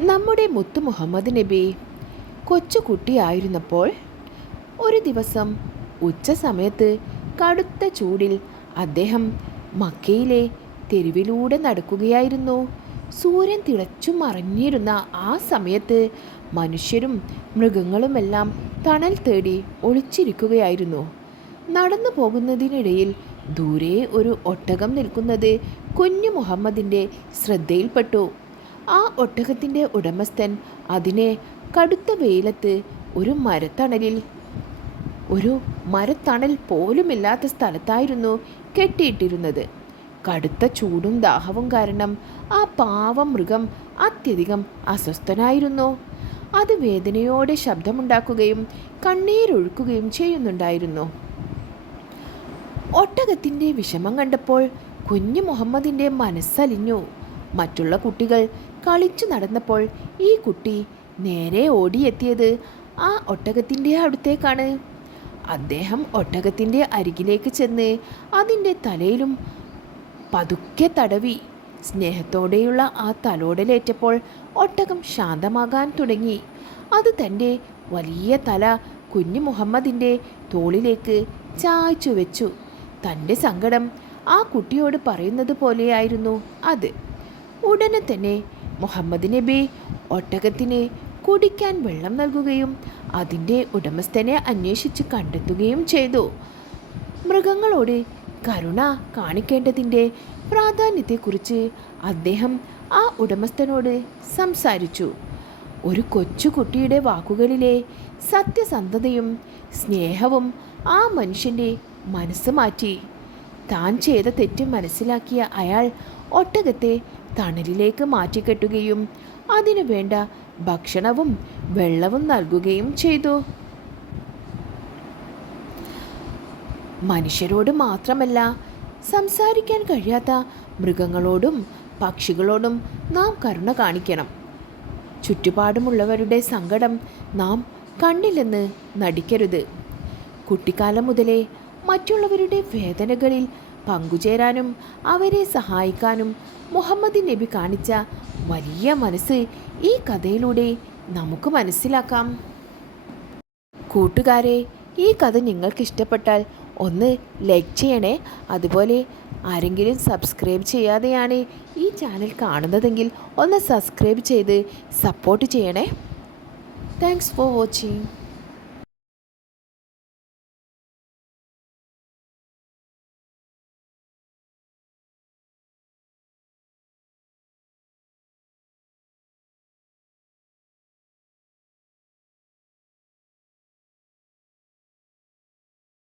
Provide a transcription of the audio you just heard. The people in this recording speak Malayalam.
നമ്മുടെ മുത്തു മുഹമ്മദ് നബി കൊച്ചുകുട്ടിയായിരുന്നപ്പോൾ ഒരു ദിവസം ഉച്ച സമയത്ത് കടുത്ത ചൂടിൽ അദ്ദേഹം മക്കയിലെ തെരുവിലൂടെ നടക്കുകയായിരുന്നു. സൂര്യൻ തിളച്ചു മറഞ്ഞിരുന്ന ആ സമയത്ത് മനുഷ്യരും മൃഗങ്ങളുമെല്ലാം തണൽ തേടി ഒളിച്ചിരിക്കുകയായിരുന്നു. നടന്നു പോകുന്നതിനിടയിൽ ദൂരെ ഒരു ഒട്ടകം നിൽക്കുന്നത് കുഞ്ഞു മുഹമ്മദിൻ്റെ ശ്രദ്ധയിൽപ്പെട്ടു. ആ ഒട്ടകത്തിൻ്റെ ഉടമസ്ഥൻ അതിനെ കടുത്ത വെയിലത്ത് ഒരു മരത്തണൽ പോലുമില്ലാത്ത സ്ഥലത്തായിരുന്നു കെട്ടിയിട്ടിരുന്നത്. കടുത്ത ചൂടും ദാഹവും കാരണം ആ പാവം മൃഗം അത്യധികം അസ്വസ്ഥനായിരുന്നു. അത് വേദനയോടെ ശബ്ദമുണ്ടാക്കുകയും കണ്ണീരൊഴുക്കുകയും ചെയ്യുന്നുണ്ടായിരുന്നു. ഒട്ടകത്തിൻ്റെ വിഷമം കണ്ടപ്പോൾ കുഞ്ഞു മുഹമ്മദിൻ്റെ മനസ്സലിഞ്ഞു. മറ്റുള്ള കുട്ടികൾ കളിച്ചു നടന്നപ്പോൾ ഈ കുട്ടി നേരെ ഓടിയെത്തിയത് ആ ഒട്ടകത്തിൻ്റെ അടുത്തേക്കാണ്. അദ്ദേഹം ഒട്ടകത്തിൻ്റെ അരികിലേക്ക് ചെന്ന് അതിൻ്റെ തലയിലും പതുക്കെ തടവി. സ്നേഹത്തോടെയുള്ള ആ തലോടലേറ്റപ്പോൾ ഒട്ടകം ശാന്തമാകാൻ തുടങ്ങി. അത് തൻ്റെ വലിയ തല കുഞ്ഞു മുഹമ്മദിൻ്റെ തോളിലേക്ക് ചായ്ച്ചു വെച്ചു. തൻ്റെ സങ്കടം ആ കുട്ടിയോട് പറയുന്നത് പോലെയായിരുന്നു അത്. ഉടനെ തന്നെ മുഹമ്മദ് നബി ഒട്ടകത്തിന് കുടിക്കാൻ വെള്ളം നൽകുകയും അതിൻ്റെ ഉടമസ്ഥനെ അന്വേഷിച്ച് കണ്ടെത്തുകയും ചെയ്തു. മൃഗങ്ങളോട് കരുണ കാണിക്കേണ്ടതിൻ്റെ പ്രാധാന്യത്തെക്കുറിച്ച് അദ്ദേഹം ആ ഉടമസ്ഥനോട് സംസാരിച്ചു. ഒരു കൊച്ചുകുട്ടിയുടെ വാക്കുകളിലെ സത്യസന്ധതയും സ്നേഹവും ആ മനുഷ്യൻ്റെ മനസ്സ് മാറ്റി. താൻ ചെയ്ത തെറ്റ് മനസ്സിലാക്കിയ അയാൾ ഒട്ടകത്തെ തണലിലേക്ക് മാറ്റിക്കെട്ടുകയും അതിനു വേണ്ട ഭക്ഷണവും വെള്ളവും നൽകുകയും ചെയ്തു. മനുഷ്യരോട് മാത്രമല്ല, സംസാരിക്കാൻ കഴിയാത്ത മൃഗങ്ങളോടും പക്ഷികളോടും നാം കരുണ കാണിക്കണം. ചുറ്റുപാടുമുള്ളവരുടെ സങ്കടം നാം കണ്ടില്ലെന്ന് നടിക്കരുത്. കുട്ടിക്കാലം മുതലേ മറ്റുള്ളവരുടെ വേദനകളിൽ പങ്കുചേരാനും അവരെ സഹായിക്കാനും മുഹമ്മദ് നബി കാണിച്ച വലിയ മനസ്സ് ഈ കഥയിലൂടെ നമുക്ക് മനസ്സിലാക്കാം. കൂട്ടുകാരെ, ഈ കഥ നിങ്ങൾക്ക് ഇഷ്ടപ്പെട്ടാൽ ഒന്ന് ലൈക്ക് ചെയ്യണേ. അതുപോലെ ആരെങ്കിലും സബ്സ്ക്രൈബ് ചെയ്യാതെയാണ് ഈ ചാനൽ കാണുന്നതെങ്കിൽ ഒന്ന് സബ്സ്ക്രൈബ് ചെയ്ത് സപ്പോർട്ട് ചെയ്യണേ. Thanks for watching.